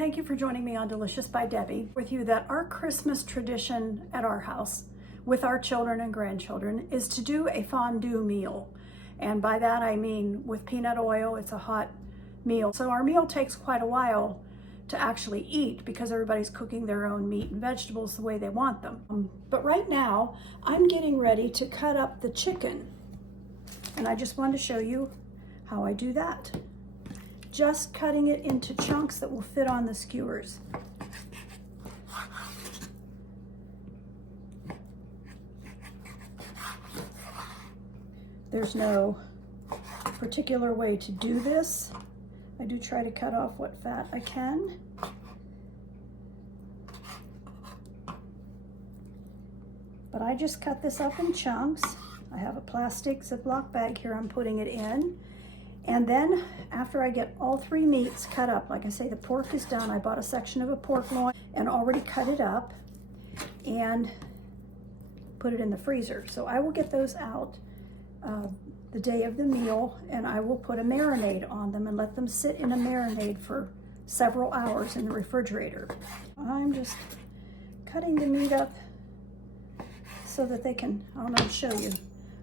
thank you for joining me on Delicious by Debbie. With you that our Christmas tradition at our house with our children and grandchildren is to do a fondue meal. And by that I mean with peanut oil, it's a hot meal. So our meal takes quite a while to actually eat because everybody's cooking their own meat and vegetables the way they want them. But right now I'm getting ready to cut up the chicken. And I just wanted to show you how I do that. Just cutting it into chunks that will fit on the skewers. There's no particular way to do this. I do try to cut off what fat I can. But I just cut this up in chunks. I have a plastic ziplock bag here I'm putting it in. And then after I get all three meats cut up, like I say, the pork is done. I bought a section of a pork loin and already cut it up and put it in the freezer. So I will get those out the day of the meal, and I will put a marinade on them and let them sit in a marinade for several hours in the refrigerator. I'm just cutting the meat up so that they can, I'll show you.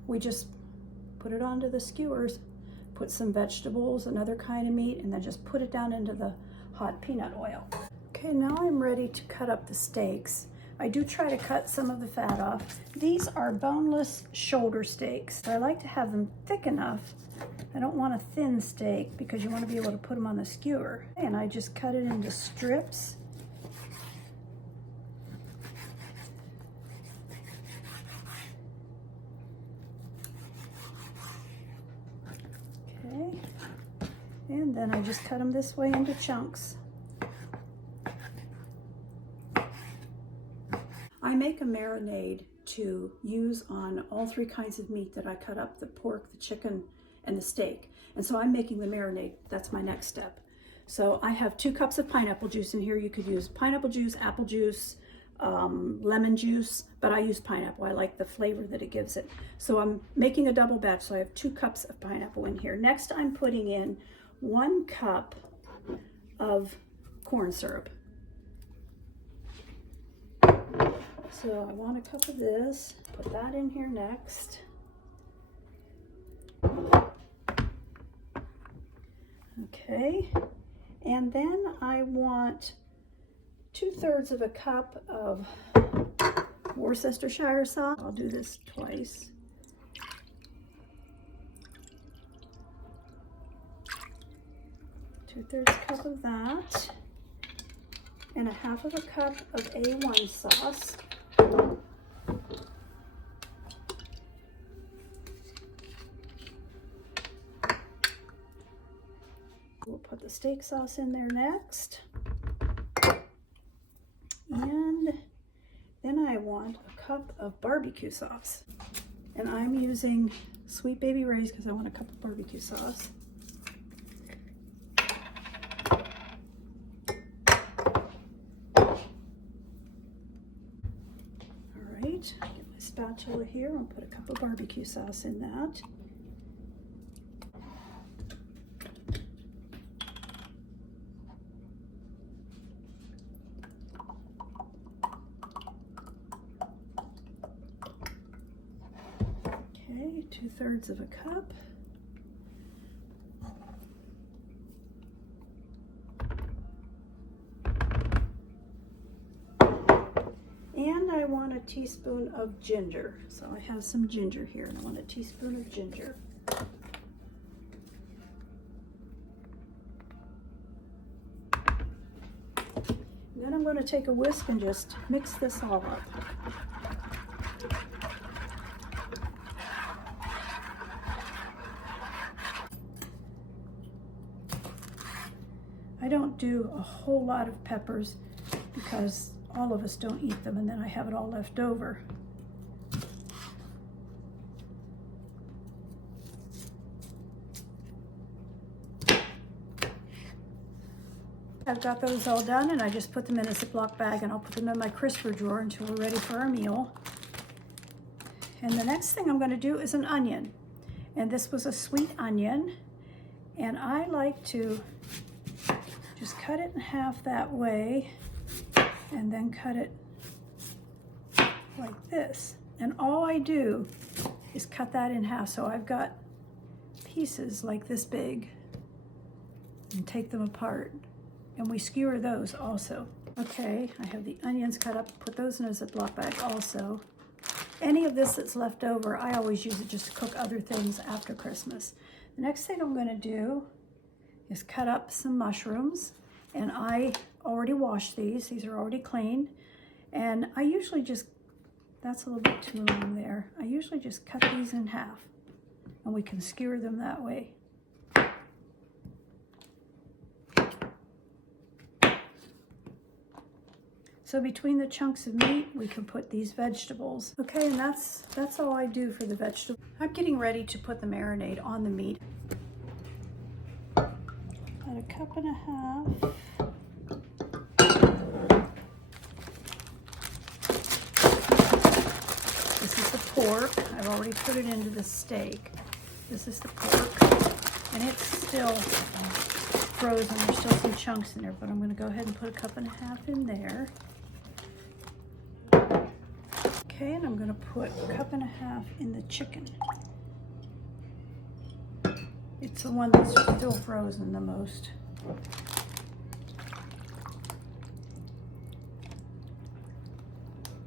We just put it onto the skewers, put some vegetables, another kind of meat, and then just put it down into the hot peanut oil. Okay, now I'm ready to cut up the steaks. I do try to cut some of the fat off. These are boneless shoulder steaks. I like to have them thick enough. I don't want a thin steak because you want to be able to put them on the skewer. And I just cut it into strips. Okay, and then I just cut them this way into chunks. I make a marinade to use on all three kinds of meat that I cut up, the pork, the chicken, and the steak. And so I'm making the marinade. That's my next step. So I have 2 cups of pineapple juice in here. You could use pineapple juice, apple juice, lemon juice, but I use pineapple. I like the flavor that it gives it. So I'm making a double batch, so I have 2 cups of pineapple in here. Next, I'm putting in 1 cup of corn syrup. So I want a cup of this, put that in here next. Okay, and then I want 2/3 of a cup of Worcestershire sauce. I'll do this twice. Two-thirds cup of that, and 1/2 of a cup of A1 sauce. We'll put the steak sauce in there next. And then I want a cup of barbecue sauce. And I'm using Sweet Baby Ray's because I want a cup of barbecue sauce. Alright, get my spatula here and put a cup of barbecue sauce in that. Okay, 2/3 of a cup. And I want a teaspoon of ginger. So I have some ginger here, and I want a teaspoon of ginger. And then I'm going to take a whisk and just mix this all up. I don't do a whole lot of peppers because all of us don't eat them, and then I have it all left over. I've got those all done, and I just put them in a Ziploc bag, and I'll put them in my crisper drawer until we're ready for our meal. And the next thing I'm going to do is an onion. And this was a sweet onion. And I like to Just cut it in half that way, and then cut it like this. And all I do is cut that in half, so I've got pieces like this big, and take them apart. And we skewer those also. Okay, I have the onions cut up, put those in a Ziploc bag also. Any of this that's left over, I always use it just to cook other things after Christmas. The next thing I'm gonna do is cut up some mushrooms, and I already washed these. These are already clean. And I usually just, that's a little bit too long there. I usually just cut these in half, and we can skewer them that way. So between the chunks of meat, we can put these vegetables. Okay, and that's all I do for the vegetables. I'm getting ready to put the marinade on the meat. About a cup and a half. This is the pork. I've already put it into the steak. This is the pork, and it's still frozen. There's still some chunks in there, but I'm gonna go ahead and put a cup and a half in there. Okay, and I'm gonna put a cup and a half in the chicken. It's the one that's still frozen the most.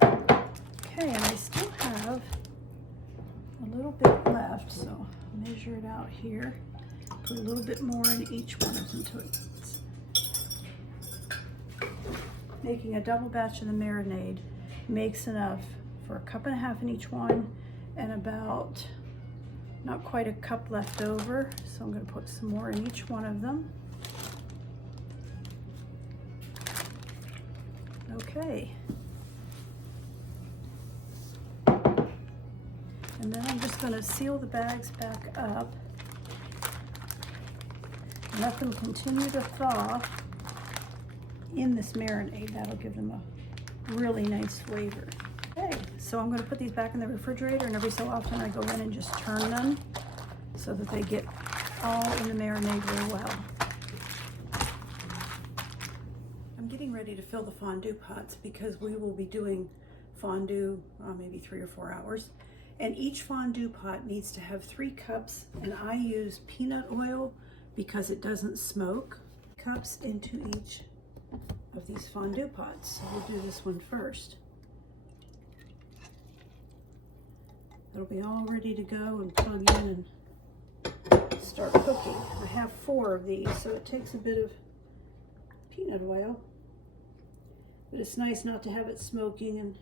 Okay, and I still have a little bit left, so I'll measure it out here. Put a little bit more in each one of them to it. Making a double batch of the marinade makes enough for a cup and a half in each one, and about not quite a cup left over, so I'm going to put some more in each one of them. Okay, and then I'm just going to seal the bags back up and let them continue to thaw in this marinade. That'll give them a really nice flavor. Okay, so I'm going to put these back in the refrigerator, and every so often I go in and just turn them so that they get all in the marinade really well. I'm getting ready to fill the fondue pots because we will be doing fondue maybe 3 or 4 hours. And each fondue pot needs to have 3 cups, and I use peanut oil because it doesn't smoke. Cups into each of these fondue pots. So we'll do this one first. It'll be all ready to go and plug in and start cooking. I have 4 of these, so it takes a bit of peanut oil, but it's nice not to have it smoking and